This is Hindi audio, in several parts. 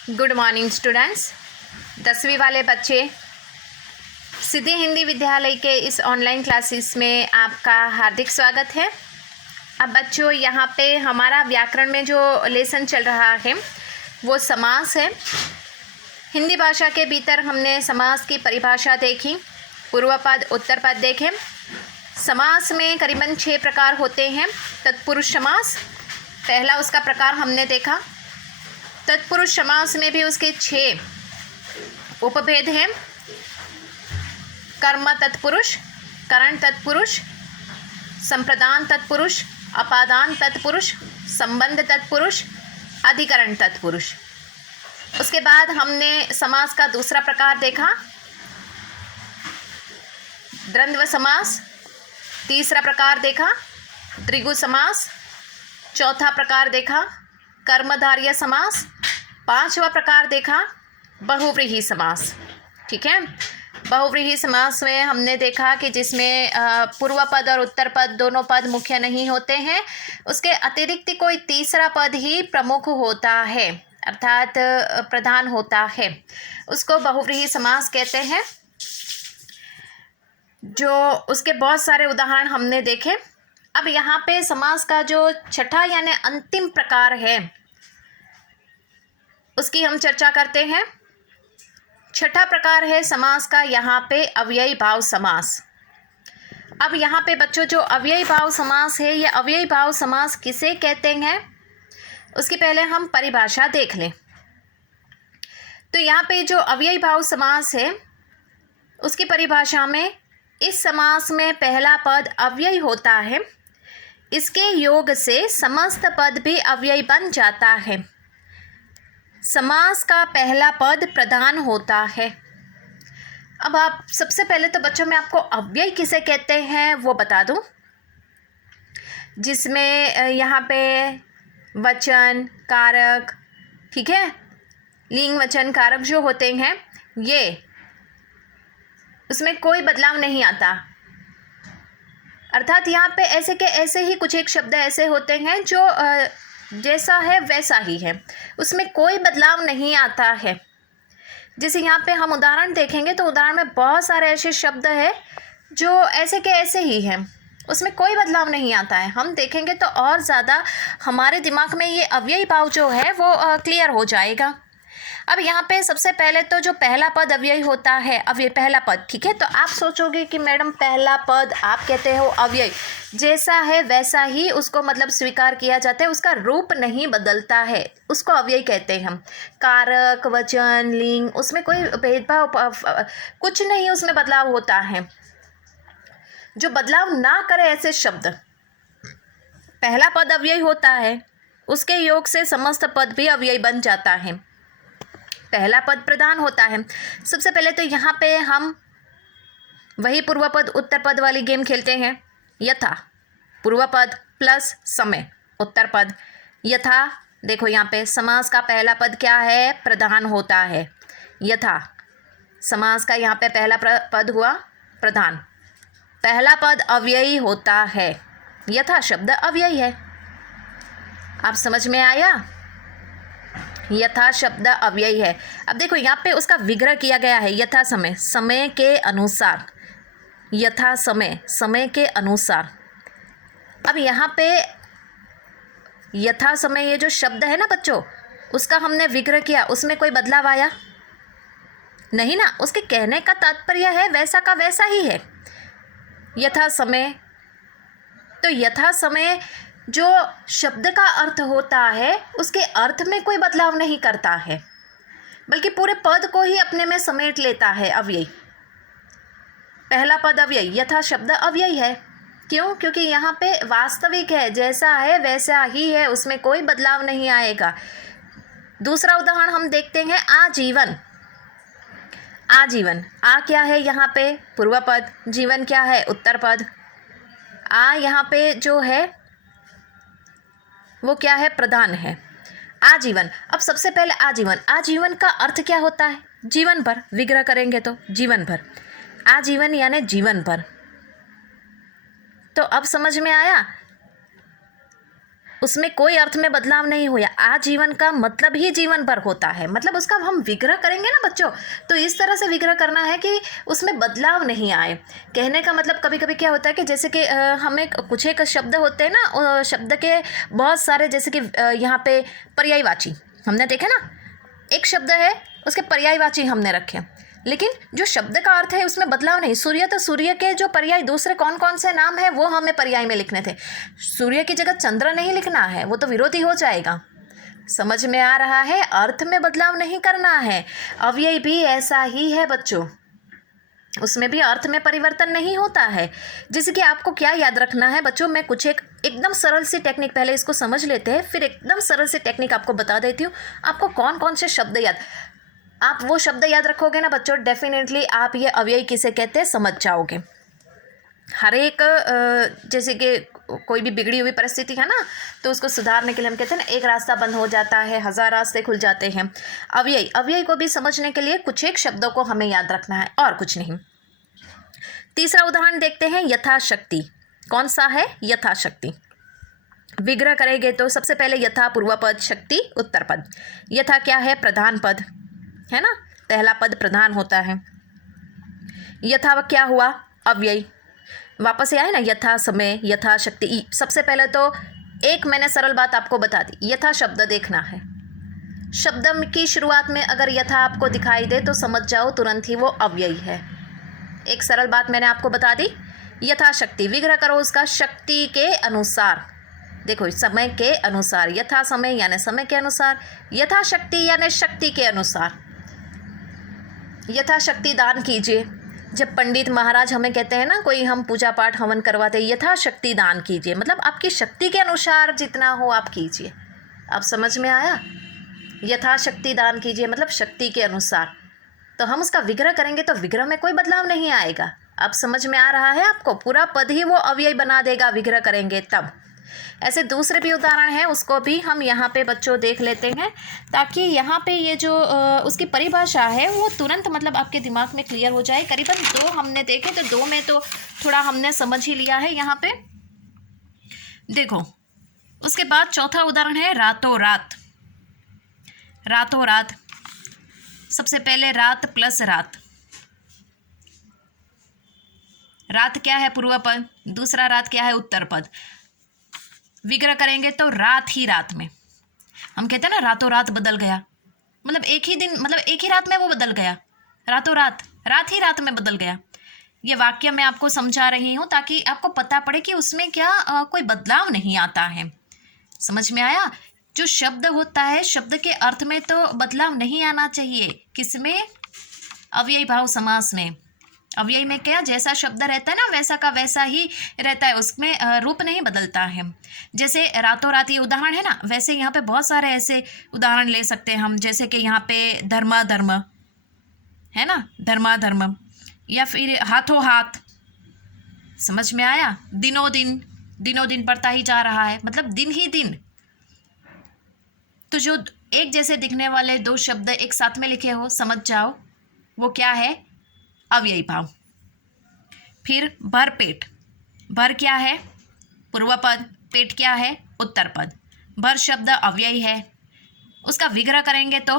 Good morning students. 10वीं वाले बच्चे सिद्धि हिंदी विद्यालय के इस ऑनलाइन क्लासेस में आपका हार्दिक स्वागत है। अब बच्चों यहाँ पे हमारा व्याकरण में जो लेसन चल रहा है वो समास है। हिंदी भाषा के भीतर हमने समास की परिभाषा देखी, पूर्व पद उत्तर पद देखे। समास में करीबन 6 प्रकार होते हैं। तत्पुरुष समास पहला उसका प्रकार हमने देखा। तत्पुरुष समास में भी उसके 6 उपभेद हैं। कर्म तत्पुरुष, करण तत्पुरुष, संप्रदान तत्पुरुष, अपादान तत्पुरुष, संबंध तत्पुरुष, अधिकरण तत्पुरुष। उसके बाद हमने समास का दूसरा प्रकार देखा, द्वंद्व समास। तीसरा प्रकार देखा द्विगु समास। चौथा प्रकार देखा कर्मधारय समास। पांचवा प्रकार देखा बहुव्रीहि समास। ठीक है, बहुव्रीहि समास में हमने देखा कि जिसमें पूर्व पद और उत्तर पद दोनों पद मुख्य नहीं होते हैं, उसके अतिरिक्त कोई तीसरा पद ही प्रमुख होता है, अर्थात प्रधान होता है, उसको बहुव्रीहि समास कहते हैं। जो उसके बहुत सारे उदाहरण हमने देखे। अब यहाँ पे समास का जो छठा यानी अंतिम प्रकार है उसकी हम चर्चा करते हैं। छठा प्रकार है समास का यहाँ पे अव्ययी भाव समास। अब यहाँ पे बच्चों जो अव्ययी भाव समास है, ये अव्ययी भाव समास किसे कहते हैं उसकी पहले हम परिभाषा देख लें। तो यहाँ पे जो अव्ययी भाव समास है उसकी परिभाषा में इस समास में पहला पद अव्ययी होता है, इसके योग से समस्त पद भी अव्ययी बन जाता है। समास का पहला पद प्रधान होता है। अब आप सबसे पहले तो बच्चों मैं आपको अव्ययी किसे कहते हैं वो बता दूं, जिसमें यहाँ पे वचन कारक, ठीक है, लिंग वचन कारक जो होते हैं ये उसमें कोई बदलाव नहीं आता। अर्थात यहाँ पे ऐसे के ऐसे ही कुछ एक शब्द ऐसे होते हैं जो जैसा है वैसा ही है, उसमें कोई बदलाव नहीं आता है। जैसे यहाँ पे हम उदाहरण देखेंगे तो उदाहरण में बहुत सारे ऐसे शब्द हैं जो ऐसे के ऐसे ही हैं, उसमें कोई बदलाव नहीं आता है। हम देखेंगे तो और ज़्यादा हमारे दिमाग में ये अव्ययी भाव जो है वो क्लियर हो जाएगा। अब यहाँ पे सबसे पहले तो जो पहला पद अव्ययी होता है, अव्यय पहला पद, ठीक है, तो आप सोचोगे कि मैडम पहला पद आप कहते हो अव्ययी, जैसा है वैसा ही उसको मतलब स्वीकार किया जाता है, उसका रूप नहीं बदलता है, उसको अव्ययी कहते हैं हम। कारक वचन लिंग उसमें कोई भेदभाव कुछ नहीं, उसमें बदलाव होता है। जो बदलाव ना करे ऐसे शब्द, पहला पद अव्ययी होता है, उसके योग से समस्त पद भी अव्ययी बन जाता है। पहला पद प्रधान होता है। सबसे पहले तो यहाँ पे हम वही पूर्व पद उत्तर पद वाली गेम खेलते हैं। यथा पूर्व पद प्लस समय उत्तर पद। यथा देखो यहाँ पे समास का पहला पद क्या है, प्रधान होता है। यथा समास का यहाँ पे पहला पद हुआ प्रधान, पहला पद अव्ययी होता है। यथा शब्द अव्ययी है, आप समझ में आया? यथा शब्द अव्ययी है। अब देखो यहाँ पे उसका विग्रह किया गया है, यथा समय, समय के अनुसार, यथा समय, समय के अनुसार। अब यहाँ पे यथा समय ये जो शब्द है ना बच्चों, उसका हमने विग्रह किया, उसमें कोई बदलाव आया नहीं ना। उसके कहने का तात्पर्य है वैसा का वैसा ही है। यथा समय, तो यथा समय जो शब्द का अर्थ होता है उसके अर्थ में कोई बदलाव नहीं करता है, बल्कि पूरे पद को ही अपने में समेट लेता है। अव्ययी, पहला पद अव्ययी, यथा शब्द अव्ययी है। क्यों? क्योंकि यहाँ पे वास्तविक है, जैसा है वैसा ही है, उसमें कोई बदलाव नहीं आएगा। दूसरा उदाहरण हम देखते हैं, आजीवन। आजीवन, आ क्या है यहाँ पे पूर्व पद, जीवन क्या है उत्तर पद। आ यहाँ पे जो है वो क्या है, प्रधान है। आजीवन, अब सबसे पहले आजीवन, आजीवन का अर्थ क्या होता है, जीवन भर। विग्रह करेंगे तो जीवन भर, आजीवन यानी जीवन भर। तो अब समझ में आया। उसमें कोई अर्थ में बदलाव नहीं हुआ। आजीवन का मतलब ही जीवन भर होता है, मतलब उसका हम विग्रह करेंगे ना बच्चों, तो इस तरह से विग्रह करना है कि उसमें बदलाव नहीं आए। कहने का मतलब कभी कभी क्या होता है कि जैसे कि हमें कुछ एक शब्द होते हैं ना, शब्द के बहुत सारे, जैसे कि यहाँ पे पर्यायवाची हमने देखे ना, एक शब्द है उसके पर्यायवाची हमने रखे, लेकिन जो शब्द का अर्थ है उसमें बदलाव नहीं। सूर्य, तो सूर्य के जो पर्याय दूसरे कौन कौन से नाम है वो हमें पर्याय में लिखने थे। सूर्य की जगह चंद्र नहीं लिखना है, वो तो विरोधी हो जाएगा। समझ में आ रहा है? अर्थ में बदलाव नहीं करना है। अव्यय भी ऐसा ही है बच्चों, उसमें भी अर्थ में परिवर्तन नहीं होता है। जैसे कि आपको क्या याद रखना है बच्चों, मैं कुछ एकदम सरल सी टेक्निक, पहले इसको समझ लेते हैं, फिर एकदम सरल सी टेक्निक आपको बता देती हूँ। आपको कौन कौन से शब्द याद, आप वो शब्द याद रखोगे ना बच्चों, डेफिनेटली आप ये अव्यय किसे कहते हैं समझ जाओगे। हर एक जैसे कि कोई भी बिगड़ी हुई परिस्थिति है ना, तो उसको सुधारने के लिए हम कहते हैं ना, एक रास्ता बंद हो जाता है, 1000 रास्ते खुल जाते हैं। अव्यय को भी समझने के लिए कुछ एक शब्दों को हमें याद रखना है और कुछ नहीं। तीसरा उदाहरण देखते हैं, यथाशक्ति। कौन सा है? यथाशक्ति। विग्रह करेंगे तो सबसे पहले यथा पूर्व पद, शक्ति उत्तर पद। यथा क्या है? प्रधान पद है ना, पहला पद प्रधान होता है। यथा क्या हुआ? अव्यय। वापस आए ना, यथा समय, यथा शक्ति। सबसे पहले तो एक मैंने सरल बात आपको बता दी, यथा शब्द देखना है। शब्द की शुरुआत में अगर यथा आपको दिखाई दे तो समझ जाओ तुरंत ही वो अव्यय है। एक सरल बात मैंने आपको बता दी, यथा शक्ति। विग्रह करो उसका, शक्ति के अनुसार। देखो, समय के अनुसार, यथा समय यानी समय के अनुसार, यथा शक्ति यानी शक्ति के अनुसार। यथाशक्ति दान कीजिए। जब पंडित महाराज हमें कहते हैं ना, कोई हम पूजा पाठ हवन करवाते हैं, यथाशक्ति दान कीजिए, मतलब आपकी शक्ति के अनुसार जितना हो आप कीजिए। आप समझ में आया? यथाशक्ति दान कीजिए मतलब शक्ति के अनुसार। तो हम उसका विग्रह करेंगे तो विग्रह में कोई बदलाव नहीं आएगा। आप समझ में आ रहा है आपको? पूरा पद ही वो अव्यय बना देगा विग्रह करेंगे तब। ऐसे दूसरे भी उदाहरण हैं, उसको भी हम यहाँ पे बच्चों देख लेते हैं, ताकि यहाँ पे ये जो उसकी परिभाषा है वो तुरंत मतलब आपके दिमाग में क्लियर हो जाए। करीबन 2 हमने देखे, तो 2 में तो थोड़ा हमने समझ ही लिया है यहाँ पे। देखो, उसके बाद चौथा उदाहरण है रातों रात। रातों रात, सबसे पहले रात प्लस रात। रात क्या है? पूर्व पद। दूसरा रात क्या है? उत्तर पद। विग्रह करेंगे तो रात ही रात में। हम कहते हैं ना, रातों रात बदल गया, मतलब एक ही दिन, मतलब एक ही रात में वो बदल गया। रातों रात, रात ही रात में बदल गया। ये वाक्य मैं आपको समझा रही हूँ ताकि आपको पता पड़े कि उसमें क्या कोई बदलाव नहीं आता है। समझ में आया? जो शब्द होता है, शब्द के अर्थ में तो बदलाव नहीं आना चाहिए। किसमें? अव्ययी भाव समास में। अव्यय में क्या, जैसा शब्द रहता है ना वैसा का वैसा ही रहता है, उसमें रूप नहीं बदलता है। जैसे रातों रात ये उदाहरण है ना, वैसे यहाँ पे बहुत सारे ऐसे उदाहरण ले सकते हैं हम। जैसे कि यहाँ पे धर्मा धर्म है ना, धर्मा धर्म, या फिर हाथों हाथ। समझ में आया? दिनों दिन, दिनों दिन बढ़ता ही जा रहा है, मतलब दिन ही दिन। तो जो एक जैसे दिखने वाले 2 शब्द एक साथ में लिखे हो, समझ जाओ वो क्या है? अव्ययी भाव। फिर भर पेट। भर क्या है? पूर्व पद। पेट क्या है? उत्तर पद। भर शब्द अव्ययी है, उसका विग्रह करेंगे तो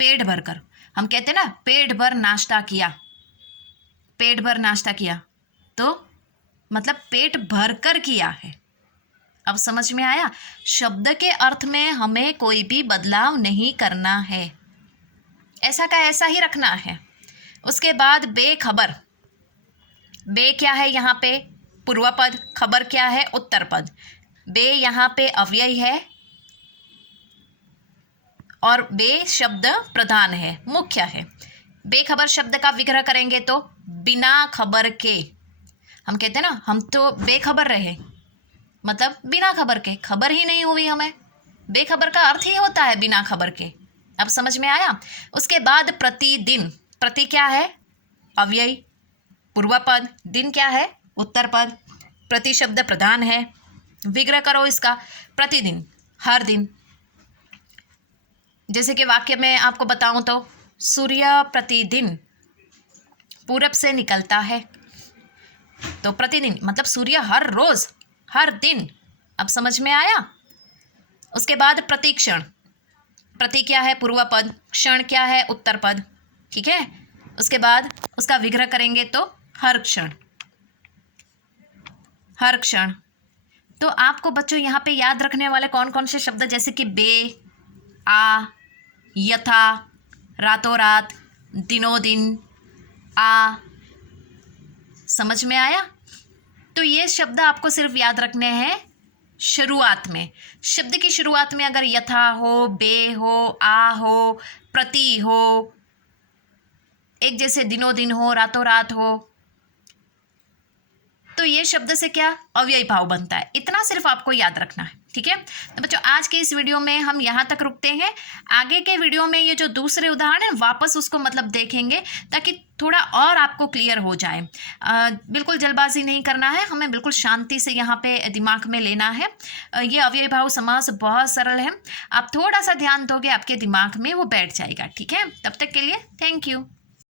पेट भर कर। हम कहते हैं ना, पेट भर नाश्ता किया, पेट भर नाश्ता किया, तो मतलब पेट भर कर किया है। अब समझ में आया? शब्द के अर्थ में हमें कोई भी बदलाव नहीं करना है, ऐसा का ऐसा ही रखना है। उसके बाद बेखबर। बे क्या है यहाँ पे? पूर्व पद। खबर क्या है? उत्तर पद। बे यहाँ पे अव्यय है और बे शब्द प्रधान है, मुख्य है। बेखबर शब्द का विग्रह करेंगे तो बिना खबर के। हम कहते हैं ना, हम तो बेखबर रहे, मतलब बिना खबर के, खबर ही नहीं हुई हमें। बेखबर का अर्थ ही होता है बिना खबर के। अब समझ में आया? उसके बाद प्रतिदिन। प्रति क्या है? अव्यय, पूर्व पद। दिन क्या है? उत्तर पद। प्रति शब्द प्रधान है, विग्रह करो इसका। प्रतिदिन, हर दिन। जैसे कि वाक्य में आपको बताऊं तो, सूर्य प्रतिदिन पूरब से निकलता है। तो प्रतिदिन मतलब सूर्य हर रोज, हर दिन अब समझ में आया। उसके बाद प्रतिक्षण, प्रति क्या है पूर्व पद, क्षण क्या है उत्तर पद, ठीक है। उसके बाद उसका विग्रह करेंगे तो हर क्षण, हर क्षण। तो आपको बच्चों यहाँ पे याद रखने वाले कौन कौन से शब्द, जैसे कि बे, आ, यथा, रातों रात, दिनों दिन, आ, समझ में आया। तो ये शब्द आपको सिर्फ याद रखने हैं शुरुआत में। शब्द की शुरुआत में अगर यथा हो, बे हो, आ हो, प्रति हो, एक जैसे दिनों दिन हो, रातों रात हो, तो ये शब्द से क्या अव्ययी भाव बनता है। इतना सिर्फ आपको याद रखना है, ठीक है। तो बच्चों आज के इस वीडियो में हम यहाँ तक रुकते हैं। आगे के वीडियो में ये जो दूसरे उदाहरण है वापस उसको मतलब देखेंगे, ताकि थोड़ा और आपको क्लियर हो जाए। बिल्कुल जल्दबाजी नहीं करना है, हमें बिल्कुल शांति से यहाँ पे दिमाग में लेना है। ये अव्ययी भाव समास बहुत सरल है, आप थोड़ा सा ध्यान दोगे आपके दिमाग में वो बैठ जाएगा, ठीक है। तब तक के लिए थैंक यू।